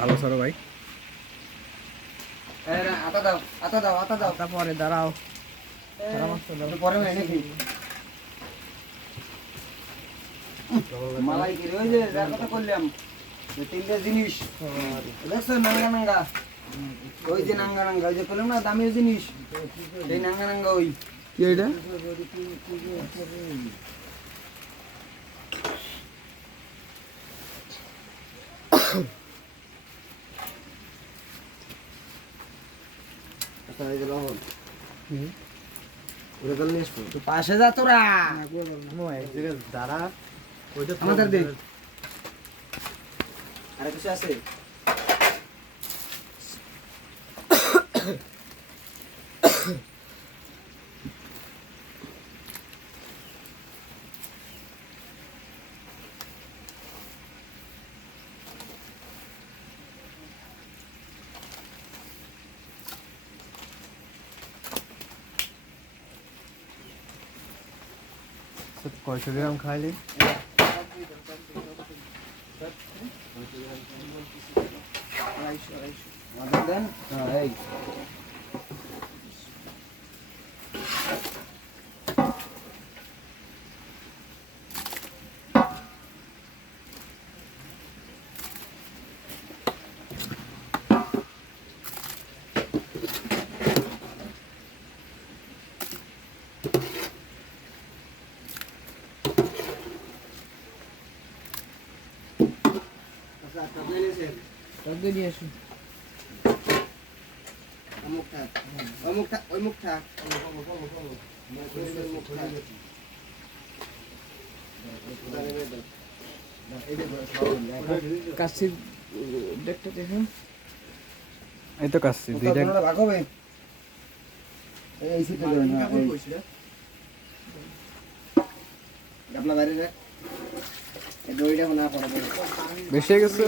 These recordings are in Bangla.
ভালো সরো ভাই, আটা দাও, আটা দাও, আটা দাও। তারপরে দাঁড়াও, পরে নাকি মালাই কি ওই যে যার কথা করলাম, তিনটা জিনিস দেখছো, নাঙ্গা নাঙ্গা, ওই যে নাঙ্গা নাঙ্গা, ওই যে বললাম না দামি জিনিস, সেই নাঙ্গা নাঙ্গা। ওই কি এটা? পাশে যা তোরা, দাঁড়া, আমাদের দেখ আরে কিছু আছে। কয়শো গ্রাম খাইলি? দেন এই নিয়ে আসুন। কাশির দেখতে দেখুন, এই তো কাশি দুইটা ভাগ হবে। এই সিটে দেবেন না, আপনার বাইরে রাখ, এই দড়িটা না পড়াবে, বেশি গেছে।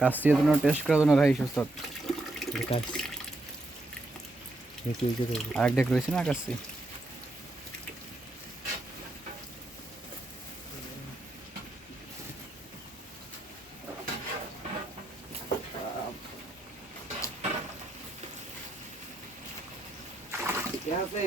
কাশি জন্য টেস্ট করার জন্য রাইস ওস্তাদ আরেক ডেক রয়েছে না কাশি। ঠিক আছে।